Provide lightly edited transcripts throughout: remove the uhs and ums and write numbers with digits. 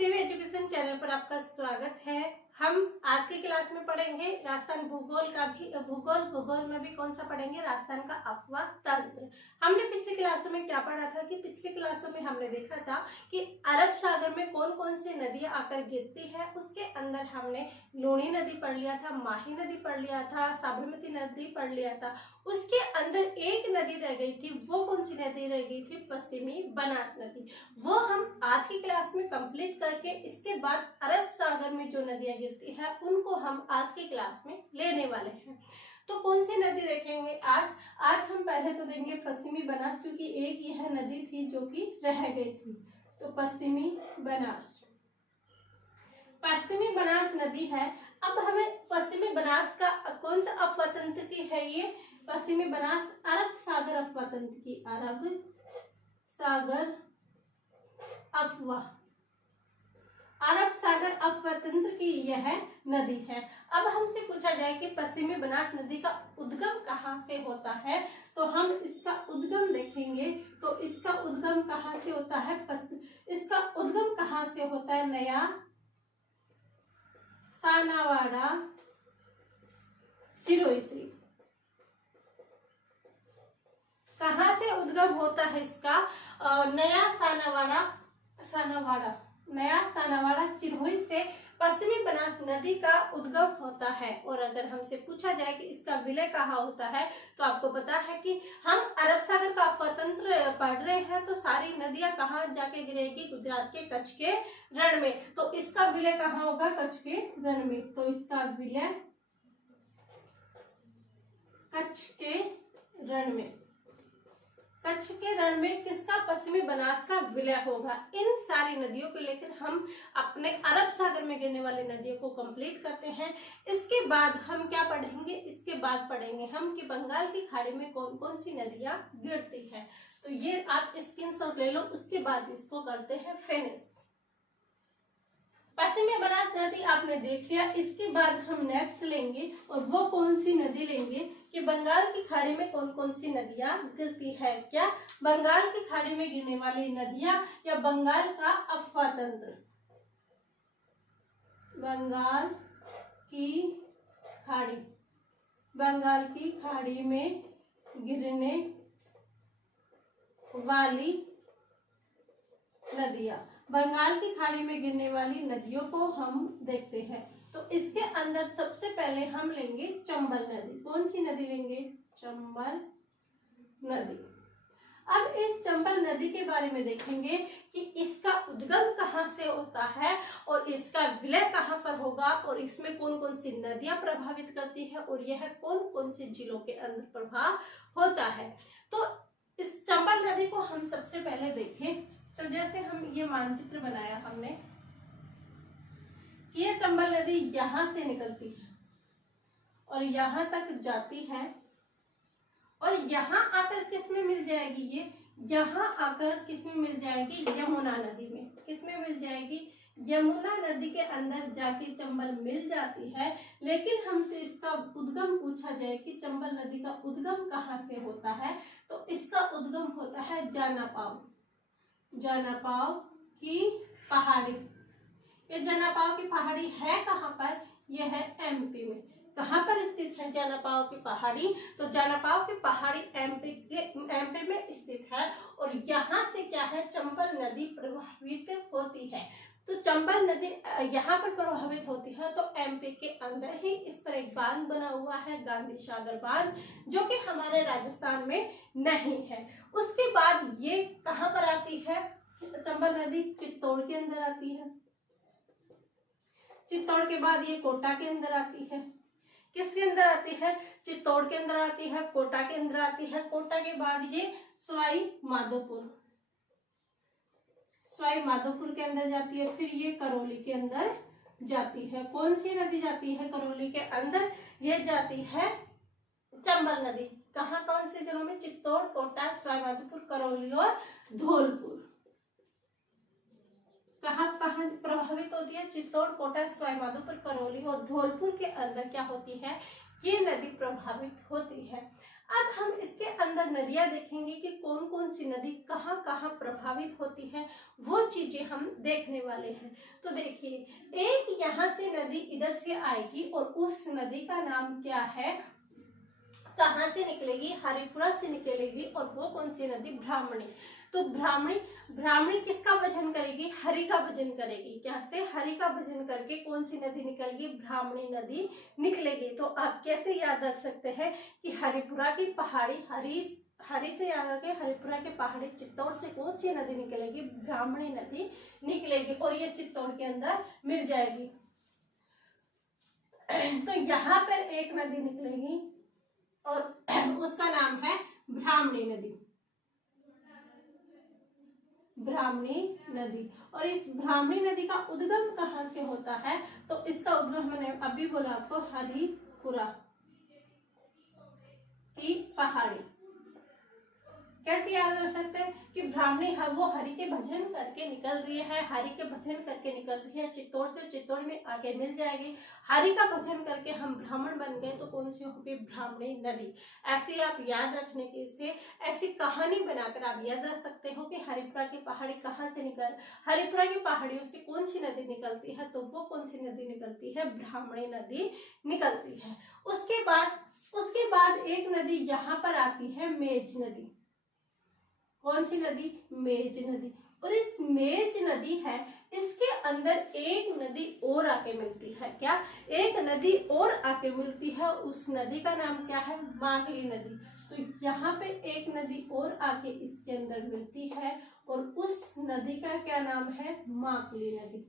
CV education channel पर आपका स्वागत है। हम आज के क्लास में पढ़ेंगे राजस्थान भूगोल का भी भूगोल में भी कौन सा पढ़ेंगे, राजस्थान का अफवाह तंत्र। हमने पिछली क्लासों में क्या पढ़ा था कि पिछली क्लासों में हमने देखा था कि अरब सागर में कौन कौन सी नदियां आकर गिरती है। उसके अंदर हमने लूणी नदी पढ़ लिया था, माही नदी पढ़ लिया था, साबरमती नदी पढ़ लिया था। उसके अंदर एक नदी रह गई थी, वो कौन सी नदी रह गई थी? पश्चिमी बनास नदी। वो हम आज की क्लास में कंप्लीट करके इसके बाद अरब सागर में जो नदियां गिरती है उनको हम आज की क्लास में लेने वाले हैं। तो कौन सी नदी देखेंगे आज हम पहले तो देंगे पश्चिमी बनास, क्योंकि एक यह नदी थी जो कि रह गई थी। तो पश्चिमी बनास नदी है। अब हमें पश्चिमी बनास का कौन सा अफवाह तंत्र की है? ये पश्चिमी बनास अरब सागर अफवाह तंत्र की, अरब सागर अफवाह तंत्र की यह नदी है। अब हमसे पूछा जाए कि पश्चिमी बनास नदी का उद्गम कहाँ से होता है, तो हम इसका उद्गम देखेंगे। तो इसका उद्गम कहाँ से होता है? इसका उद्गम कहाँ से होता है? नया सानावाड़ा सिरोही से। कहाँ से उद्गम होता है इसका? नया सानावाड़ा सिरोही से पश्चिमी बनास नदी का उद्गम होता है। और अगर हमसे पूछा जाए कि इसका विलय कहाँ होता है, तो आपको पता है कि हम अरब सागर का अफवाह तंत्र पढ़ रहे हैं, तो सारी नदियां कहाँ जाके गिरेगी? गुजरात के कच्छ के रण में। तो इसका विलय कहाँ होगा? कच्छ के रण में। तो इसका विलय कच्छ के रण में किसका? पश्चिमी बनास का विलय होगा। इन सारी नदियों को लेकर हम अपने अरब सागर में गिरने वाली नदियों को कंप्लीट करते हैं। इसके बाद हम क्या पढ़ेंगे? इसके बाद पढ़ेंगे हम कि बंगाल की खाड़ी में कौन कौन सी नदियां गिरती है। तो ये आप स्क्रीनशॉट ले लो, उसके बाद इसको करते हैं फिनिश। पश्चिमी बनास नदी आपने देख लिया। इसके बाद हम नेक्स्ट लेंगे, और वो कौन सी नदी लेंगे कि बंगाल की खाड़ी में कौन कौन सी नदियां गिरती है। क्या बंगाल की खाड़ी में गिरने वाली नदियां या बंगाल का अफवाह तंत्र? बंगाल की खाड़ी में गिरने वाली नदियां। बंगाल की खाड़ी में गिरने वाली नदियों को हम देखते हैं। तो इसके अंदर सबसे पहले हम लेंगे चंबल नदी। कौन सी नदी लेंगे? चंबल नदी। अब इस चंबल नदी के बारे में देखेंगे कि इसका उद्गम कहाँ से होता है और इसका विलय कहाँ पर होगा, और इसमें कौन कौन सी नदियां प्रभावित करती है, और यह कौन कौन से जिलों के अंदर प्रभाव होता है। तो इस चंबल नदी को हम सबसे पहले देखें। तो जैसे हम ये मानचित्र बनाया हमने कि ये चंबल नदी यहां से निकलती है और यहां तक जाती है, और यहां आकर किस में मिल जाएगी? ये यहां आकर किस में मिल जाएगी? यमुना नदी में। किस में मिल जाएगी? यमुना नदी के अंदर जाके चंबल मिल जाती है। लेकिन हमसे इसका उद्गम पूछा जाए कि चंबल नदी का उद्गम कहाँ से होता है, तो इसका उद्गम होता है जानापाव की पहाड़ी। ये जानापाव की पहाड़ी है कहाँ पर? यह है एमपी में। कहाँ पर स्थित है जानापाव की पहाड़ी? तो जानापाव की पहाड़ी एमपी में स्थित है। और यहाँ से क्या है? चंबल नदी प्रभावित होती है। तो चंबल नदी यहाँ पर प्रभावित होती है, तो एमपी के अंदर ही इस पर एक बांध बना हुआ है, गांधी सागर बांध, जो कि हमारे राजस्थान में नहीं है। उसके बाद ये कहाँ पर आती है? चंबल नदी चित्तौड़ के अंदर आती है। चित्तौड़ के बाद ये कोटा के अंदर आती है। किसके अंदर आती है? चित्तौड़ के अंदर आती है, कोटा के अंदर आती है। कोटा के बाद ये सवाई माधोपुर के अंदर जाती है। फिर ये करौली के अंदर जाती है। कौन सी नदी जाती है करौली के अंदर? ये जाती है चंबल नदी। कहाँ कौन से जिलों में? चित्तौड़, कोटा, सवाई माधोपुर, करौली और धौलपुर। कहाँ कहाँ प्रभावित होती है? चित्तौड़, कोटा, सवाई माधोपुर, करौली और धौलपुर के अंदर क्या होती है? ये नदी प्रभावित होती है। अब हम इसके अंदर नदियां देखेंगे कि कौन कौन सी नदी कहाँ कहाँ प्रभावित होती है, वो चीजें हम देखने वाले हैं। तो देखिए, एक यहाँ से नदी इधर से आएगी और उस नदी का नाम क्या है, कहाँ से निकलेगी, हरिपुरा से निकलेगी, और वो कौन सी नदी, ब्राह्मणी। तो ब्राह्मणी किसका भजन करेगी, हरि का भजन करेगी। क्या से, हरि का भजन करके कौन सी नदी निकलेगी, ब्राह्मणी नदी निकलेगी। तो आप कैसे याद रख सकते हैं कि हरिपुरा की पहाड़ी, हरि से याद रखें, हरिपुरा के पहाड़ी चित्तौड़ से कौन सी नदी निकलेगी, ब्राह्मणी नदी निकलेगी, और ये चित्तौड़ के अंदर मिल जाएगी। तो यहाँ पर एक नदी निकलेगी और उसका नाम है ब्राह्मणी नदी, ब्राह्मणी नदी। और इस ब्राह्मणी नदी का उद्गम कहाँ से होता है, तो इसका उद्गम मैंने अभी बोला आपको, हरिपुरा की पहाड़ी। कैसे याद रख सकते हैं कि ब्राह्मणी वो हरि के भजन करके निकल रही है, हरि के भजन करके निकल रही है चित्तौड़ से, चित्तौड़ में आगे मिल जाएगी। हरि का भजन करके हम ब्राह्मण बन गए, तो कौन सी होगी, ब्राह्मणी नदी। ऐसे आप याद रखने के से ऐसी कहानी बनाकर आप याद रख सकते हो कि हरिपुरा की पहाड़ी कहाँ से निकल, हरिपुरा की पहाड़ियों से कौन सी नदी निकलती है, तो वो कौन सी नदी निकलती है, ब्राह्मणी नदी निकलती है। उसके बाद एक नदी यहाँ पर आती है, मेज नदी। कौन सी नदी, मेज नदी। और इस मेज नदी है, इसके अंदर एक नदी और आके मिलती है। क्या, एक नदी और आके मिलती है, उस नदी का नाम क्या है, माकली नदी। तो यहाँ पे एक नदी और आके इसके अंदर मिलती है, और उस नदी का क्या नाम है, माकली नदी,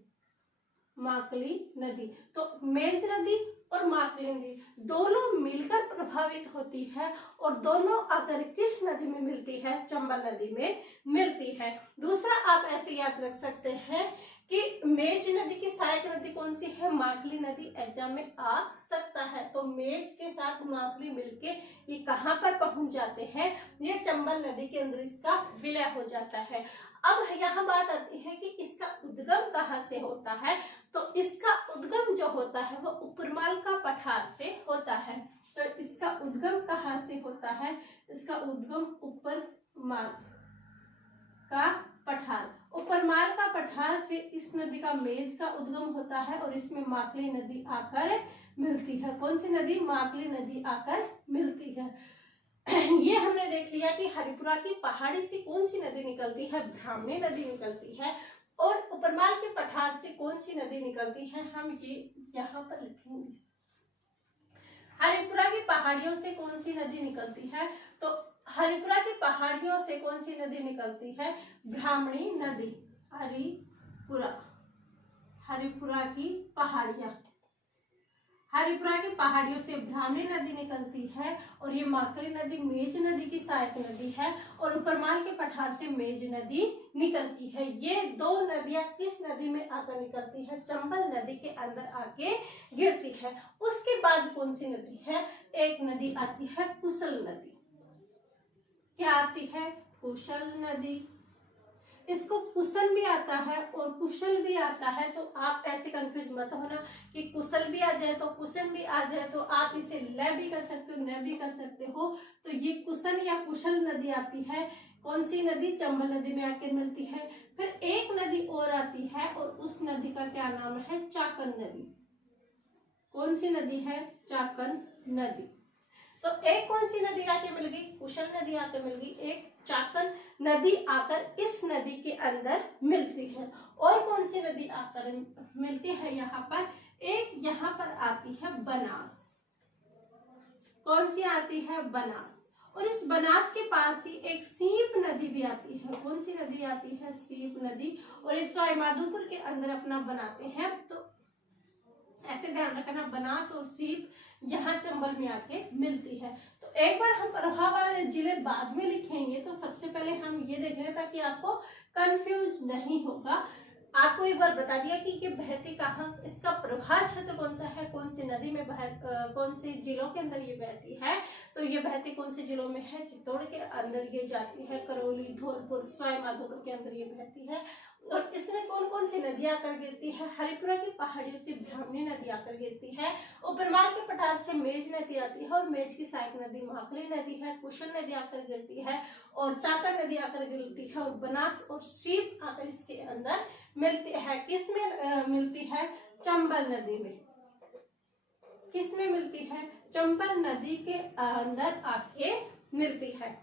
माकली नदी। तो मेज नदी और माकली नदी दोनों मिलकर प्रभावित होती है, और दोनों आकर किस नदी में मिलती है, चंबल नदी में मिलती है। दूसरा आप ऐसे याद रख सकते हैं कि मेज नदी की सहायक नदी कौन सी है, माकली नदी। एग्जाम में आ सकता है। तो मेज के साथ माकली मिलके ये कहाँ पर पहुंच जाते हैं, ये चंबल नदी के अंदर इसका विलय हो जाता है। अब यहाँ बात आती है कि इसका उद्गम कहाँ से होता है, तो इसका उद्गम जो होता है वो उपरमाल का पठार से होता है। तो इसका उद्गम कहाँ से होता है, इसका उद्गम उपरमाल का पठार, उपरमाल का पठार से इस नदी का मेज का उद्गम होता है, और इसमें माकली नदी आकर मिलती है। कौन सी नदी, माकली नदी आकर मिलती है। ये हमने देख लिया कि हरिपुरा की पहाड़ी से कौन सी नदी निकलती है, ब्राह्मणी नदी निकलती है, और उपरमाल के पठार से कौन सी नदी निकलती है, हम ये यहाँ पर लिखेंगे। हरिपुरा की पहाड़ियों से कौन सी नदी निकलती है, तो हरिपुरा की पहाड़ियों से कौन सी नदी निकलती है, ब्राह्मणी नदी। हरिपुरा की पहाड़ियां, हरिपुरा की पहाड़ियों से ब्राह्मणी नदी निकलती है, और ये माकली नदी मेज नदी की सहायक नदी है, और उपरमाल के पठार से मेज नदी निकलती है। ये दो नदियां किस नदी में आकर निकलती है, चंबल नदी के अंदर आके गिरती है। उसके बाद कौन सी नदी है, एक नदी आती है कुशल नदी। क्या आती है, कुशल नदी। इसको कुशल भी आता है और कुशल भी आता है, तो आप ऐसे कंफ्यूज मत होना कि कुशल भी आ जाए तो कुशल भी आ जाए, तो आप इसे ल भी कर सकते हो, न भी कर सकते हो। तो ये कुशल या कुशल नदी आती है, कौन सी नदी, चंबल नदी में आकर मिलती है। फिर एक नदी और आती है, और उस नदी का क्या नाम है, चाकन नदी। कौन सी नदी है, चाकन नदी। तो एक कौन सी नदी आके मिल गई, कुशल नदी आकर मिल गई, एक चाकन नदी आकर इस नदी के अंदर मिलती है। और कौन सी नदी आकर मिलती है यहाँ पर, एक यहाँ पर आती है बनास। कौन सी आती है, बनास। और इस बनास के पास ही एक सीप नदी भी आती है। कौन सी नदी आती है, सीप नदी। और इस सवाईमाधोपुर के अंदर अपना बनाते हैं, तो ऐसे ध्यान रखना, बनास और सीप यहाँ चंबल में आके मिलती है। तो एक बार हम प्रभाव वाले जिले बाद में लिखेंगे, तो सबसे पहले हम ये देख रहे ताकि आपको कंफ्यूज नहीं होगा। आपको एक बार बता दिया कि ये बहती कहाँ, इसका प्रभाव क्षेत्र कौन सा है, कौन सी नदी में कौन सी जिलों के अंदर ये बहती है। तो ये बहती कौन से जिलों में है, चित्तौड़ के अंदर ये जाती है, करौली, धौलपुर, सवाईमाधोपुर के अंदर ये बहती है। और इसमें कौन कौन सी नदी आकर गिरती है, हरिपुरा की पहाड़ियों से ब्राह्मणी नदी आकर गिरती है, उपरमाल के पठार से मेज नदी आती है और मेज की सहायक नदी महाकली नदी है, कुशन नदी आकर गिरती है और चाकर नदी आकर गिरती है और बनास और शीप आकर इसके अंदर मिलती है। किस में मिलती है? चंबल नदी में। किस में मिलती है? चंबल नदी के अंदर आके मिलती है।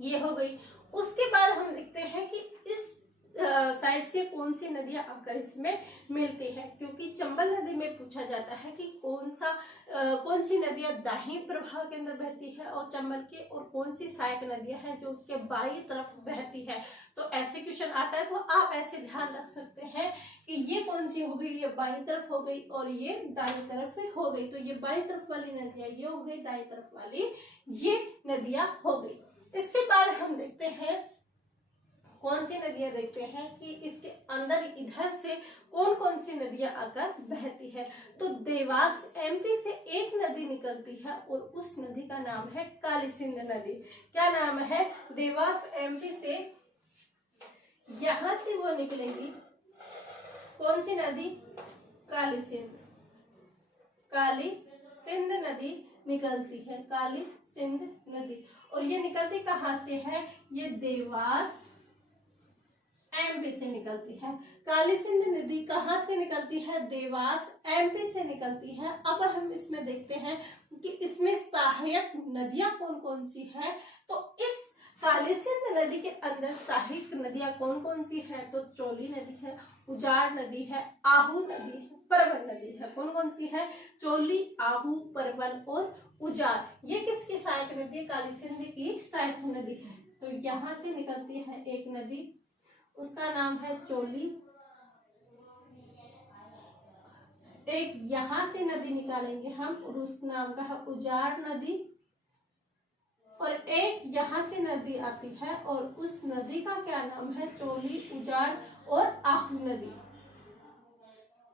ये हो गई। उसके बाद हम देखते हैं कि इस साइड से कौन सी नदियां आकर इसमें मिलती है, क्योंकि चंबल नदी में पूछा जाता है कि कौन सी नदियां दाहिनी प्रवाह के अंदर बहती है और चंबल के, और कौन सी सहायक नदियां हैं जो उसके बाई तरफ बहती है। तो ऐसे क्वेश्चन आता है, तो आप ऐसे ध्यान रख सकते हैं कि ये कौन सी हो गई, ये बाई तरफ हो गई और ये दाई तरफ हो गई। तो ये बाई तरफ वाली नदियां ये हो गई, दाई तरफ वाली ये नदियां हो गई। इसके बाद हम देखते हैं कौन सी नदियां, देखते हैं कि इसके अंदर इधर से कौन कौन सी नदियां आकर बहती है। तो देवास एमपी से एक नदी निकलती है और उस नदी का नाम है काली सिंध नदी। क्या नाम है? देवास एमपी से यहां से वो निकलेगी, कौन सी नदी? काली सिंध। काली सिंध नदी निकलती है, काली सिंध नदी। और ये निकलती कहाँ से है? ये देवास एमपी से निकलती है। काली सिंध नदी कहाँ से निकलती है? देवास एमपी से निकलती है। अब हम इसमें देखते हैं कि इसमें सहायक नदियां कौन कौन सी है। तो इस काली सिंध नदी के अंदर सहायक नदियां कौन कौन सी है? तो चोली नदी है, उजाड़ नदी है, आहू नदी है, परवन नदी है। कौन कौन सी है? चोली, आहू, परवन और उजाड़। ये किसकी सहायक नदी है? काली सिंध की सहायक नदी है। तो यहाँ से निकलती है एक नदी, उसका नाम है चोली। एक यहाँ से नदी निकालेंगे हम और उस नाम का है उजाड़ नदी। और एक यहाँ से नदी आती है और उस नदी का क्या नाम है? चोली, उजाड़ और आहू नदी।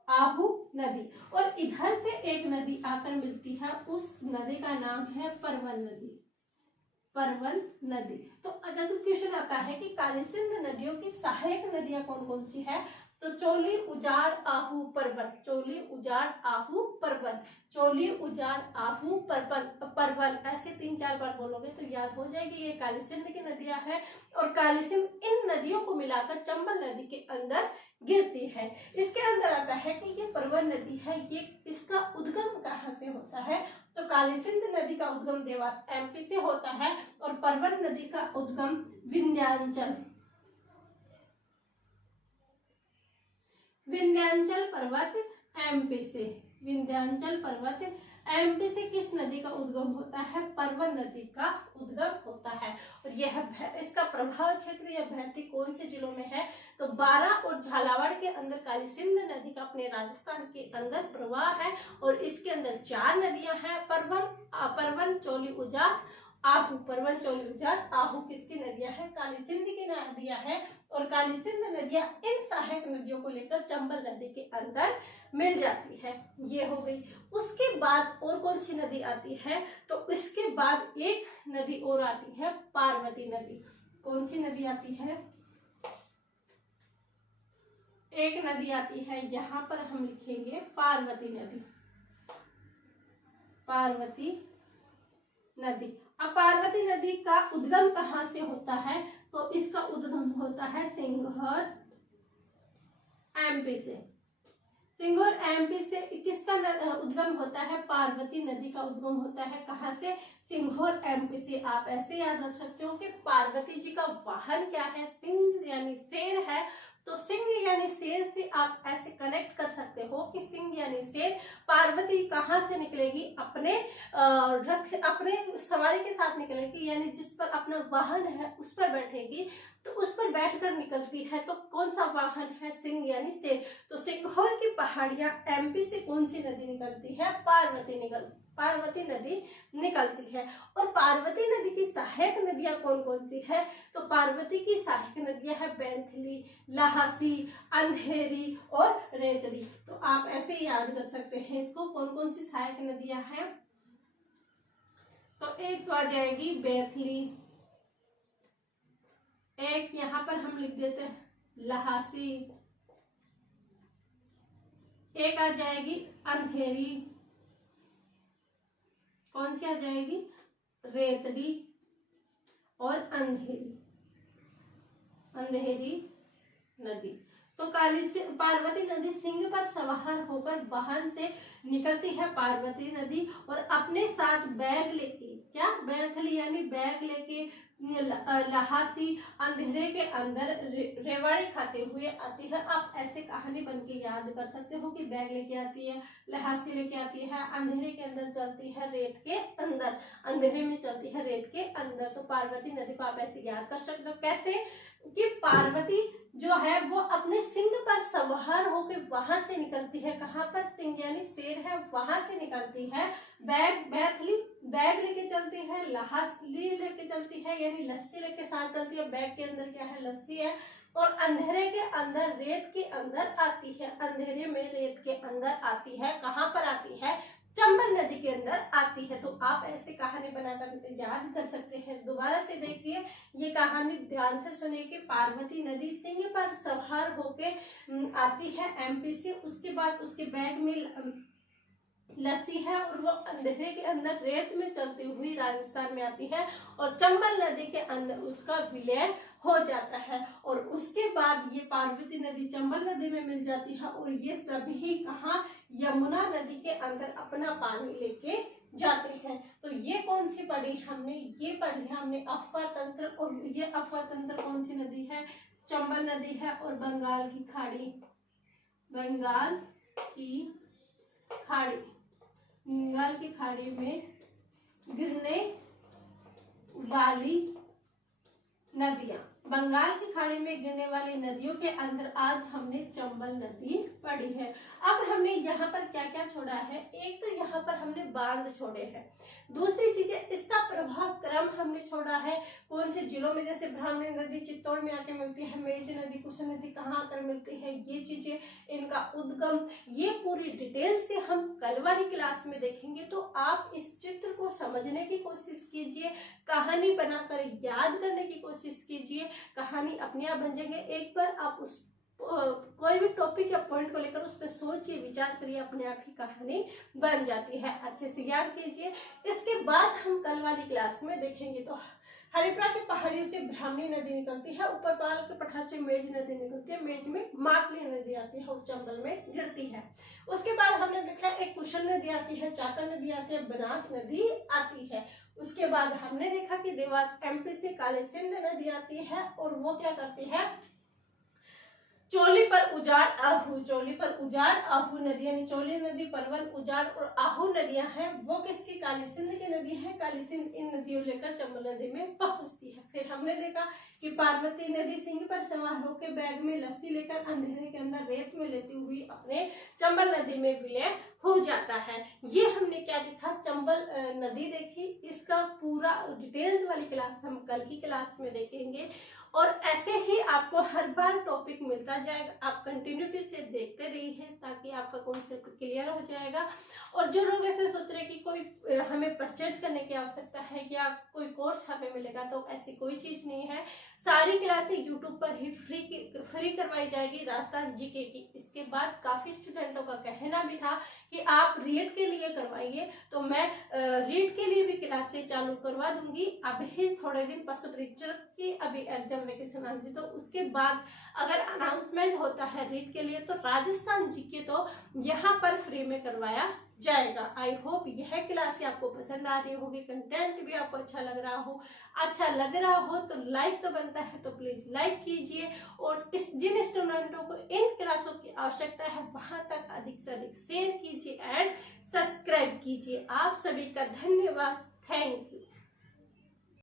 आहू नदी। और इधर से एक नदी आकर मिलती है, उस नदी का नाम है परवन नदी। परवन नदी। तो अगर क्वेश्चन आता है कि काली सिंध नदियों की सहायक नदियां कौन कौन सी है, तो चोली, उजाड़, आहू, परवन। चोली, उजाड़, आहू, परवन। चोली, उजाड़, आहू, परवन। ऐसे 3-4 बार बोलोगे तो याद हो जाएगी। ये काली सिंध की नदियां हैं और काली सिंध इन नदियों को मिलाकर चंबल नदी के अंदर गिरती है। इसके अंदर आता है कि ये परवन नदी है, ये इसका उद्गम कहाँ से होता है? तो काली सिंध नदी का उद्गम देवास एमपी से होता है और परवन नदी का उद्गम विंध्याचल पर्वत एमपी से। विंध्याचल पर्वत एमपी से किस नदी का उद्गम होता है? परवन नदी का उद्गम होता है। और यह इसका प्रभाव क्षेत्र या बहती कौन से जिलों में है? तो बारां और झालावाड़ के अंदर काली सिंध नदी का अपने राजस्थान के अंदर प्रवाह है और इसके अंदर 4 नदियां हैं, परवन, चोली, उजाड़, आहू। परवन, चोली, उजाड़, आहू किसकी नदियां हैं? काली सिंध की नदियां हैं। और काली सिंध नदियां इन सहायक नदियों को लेकर चंबल नदी के अंदर मिल जाती है। ये हो गई। उसके बाद और कौन सी नदी आती है? तो इसके बाद एक नदी और आती है, पार्वती नदी। कौन सी नदी आती है? एक नदी आती है, यहां पर हम लिखेंगे पार्वती नदी। पार्वती नदी। अब पार्वती नदी का उद्गम कहाँ से होता है? तो इसका उद्गम होता है सिंघोर एमपी से। सिंघोर एमपी से किसका उद्गम होता है? पार्वती नदी का उद्गम होता है। कहाँ से? सिंघोर एमपी से। आप ऐसे याद रख सकते हो कि पार्वती जी का वाहन क्या है? सिंह यानी शेर है। तो सिंह यानी शेर से आप ऐसे कनेक्ट कर सकते हो कि सिंह यानी शेर। पार्वती कहाँ से निकलेगी? अपने रथ, अपने सवारी के साथ निकलेगी, यानी जिस पर अपना वाहन है उस पर बैठेगी। तो उस पर बैठकर निकलती है। तो कौन सा वाहन है? सिंह यानी शेर। तो सिंघोर की पहाड़ियां एमपी से कौन सी नदी निकलती है? पार्वती नदी निकलती है। और पार्वती नदी की सहायक नदियां कौन कौन सी है? तो पार्वती की सहायक नदियां है बैंथली, लहासी, अंधेरी और रेतड़ी। तो आप ऐसे याद कर सकते हैं इसको, कौन कौन सी सहायक नदियां हैं। तो एक तो आ जाएगी बैंथली, एक यहाँ पर हम लिख देते हैं लहासी, एक आ जाएगी अंधेरी, कौन सी आ जाएगी, रेतड़ी और अंधेरी, अंधेरी नदी। तो पार्वती नदी सिंह पर सवार होकर वाहन से निकलती है पार्वती नदी और अपने साथ बैग लेके, क्या बैथली यानी बैग लेके लहासी अंधेरे के अंदर रेवाड़ी खाते हुए आती है। आप ऐसे कहानी बन के याद कर सकते हो कि बैग लेके आती है, लहासी लेके आती है, अंधेरे के अंदर चलती है, रेत के अंदर, अंधेरे में चलती है रेत के अंदर। तो पार्वती नदी को आप ऐसे याद कर सकते हो। कैसे कि पार्वती जो है वो अपने सिंह पर सवार होकर वहां से निकलती है। कहां पर, सिंह यानी शेर है, वहां से निकलती है। बैग लेके चलती है, लहासी लेके चलती है यानी लस्सी लेके साथ चलती है। बैग के अंदर क्या है, लस्सी है। और अंधेरे के अंदर, रेत के अंदर आती है, अंधेरे में रेत के अंदर आती है। कहां पर आती है, चंबल नदी के अंदर आती है। तो आप ऐसे कहानी बनाकर याद कर सकते हैं। दोबारा से देखिए, ये कहानी ध्यान से सुनिए कि पार्वती नदी सिंह पर सवार होके आती है एमपी से। उसके बाद उसके बैग में लस्सी है और वो अंधेरे के अंदर रेत में चलती हुई राजस्थान में आती है और चंबल नदी के अंदर उसका विलय हो जाता है। और उसके बाद ये पार्वती नदी चंबल नदी में मिल जाती है और ये सभी कहाँ, यमुना नदी के अंदर अपना पानी लेके जाते हैं। तो ये कौन सी पढ़ी हमने, ये पढ़ी हमने अफवाह तंत्र। और ये अफवाह तंत्र कौन सी नदी है, चंबल नदी है और बंगाल की खाड़ी, बंगाल की खाड़ी, बंगाल की खाड़ी में गिरने वाली नदियां, बंगाल की खाड़ी में गिरने वाली नदियों के अंदर आज हमने चंबल नदी पढ़ी है। अब हमने यहाँ पर क्या क्या छोड़ा है, एक तो यहाँ पर हमने बांध छोड़े हैं, दूसरी चीज है इसका प्रवाह क्रम हमने छोड़ा है, कौन से जिलों में, जैसे ब्राह्मणी नदी चित्तौड़ में आके मिलती है, मेज नदी, कुश नदी कहाँ आकर मिलती है, ये चीजें, इनका उद्गम, ये पूरी डिटेल से हम कल वाली क्लास में देखेंगे। तो आप इस चित्र को समझने की कोशिश कीजिए, कहानी बनाकर याद करने की कोशिश कीजिए, कहानी अपने आप बन जाएंगे। एक बार आप उस कोई भी टॉपिक या पॉइंट को लेकर उस पर सोचिए, विचार करिए, अपने आप ही कहानी बन जाती है। अच्छे से याद कीजिए। इसके बाद हम कल वाली क्लास में देखेंगे। तो हरिपुरा की पहाड़ियों से ब्राह्मणी नदी निकलती है, ऊपरपाल के पठार से मेज नदी निकलती है, मेज में माकली नदी आती है और चंबल में गिरती है। उसके बाद हमने देखा एक कुशल नदी आती है, चाकर नदी आती है, बनास नदी आती है। उसके बाद हमने देखा कि देवास एमपी से काली सिंध नदी आती है और वो क्या करती है, चोली पर उजाड़ आहू, चोली पर उजाड़ आहू नदी यानी चोली नदी, परवल, उजाड़ और आहू नदियां हैं, वो किसकी, काली सिंध की नदी है। काली सिंध इन नदियों लेकर चंबल नदी में पहुंचती है। फिर हमने देखा कि पार्वती नदी सिंह पर सवार होकर बैग में लस्सी लेकर अंधेरे के अंदर रेत में लेती हुई अपने चंबल नदी में विलय हो जाता है। ये हमने क्या देखा, चंबल नदी देखी। इसका पूरा डिटेल्स वाली क्लास हम कल की क्लास में देखेंगे और ऐसे ही आपको हर बार टॉपिक मिलता जाएगा। आप कंटिन्यूटी से देखते रहिए ताकि आपका कॉन्सेप्ट क्लियर हो जाएगा। और जो लोग ऐसे सोच रहे कि कोई हमें परचेज करने की आवश्यकता है या कोई कोर्स हमें मिलेगा, तो ऐसी कोई चीज नहीं है। सारी क्लासें यूट्यूब पर ही फ्री करवाई जाएगी राजस्थान जीके की। इसके बाद काफी स्टूडेंटों का कहना भी था कि आप रीड के लिए करवाइए, तो मैं रीड के लिए भी क्लासें चालू करवा दूंगी। अभी थोड़े दिन पशु परीक्षक की अभी एग्जाम वेकेशन आ रही, तो उसके बाद अगर अनाउंसमेंट होता है रीड के लिए तो राजस्थान जीके तो यहाँ पर फ्री में करवाया जाएगा। आई होप यह क्लास आपको पसंद आ रही होगी, कंटेंट भी आपको अच्छा लग रहा हो। अच्छा लग रहा हो तो लाइक तो बनता है, तो प्लीज लाइक कीजिए। और जिन स्टूडेंटों को इन क्लासों की आवश्यकता है वहां तक अधिक से अधिक शेयर कीजिए एंड सब्सक्राइब कीजिए। आप सभी का धन्यवाद। Thank you.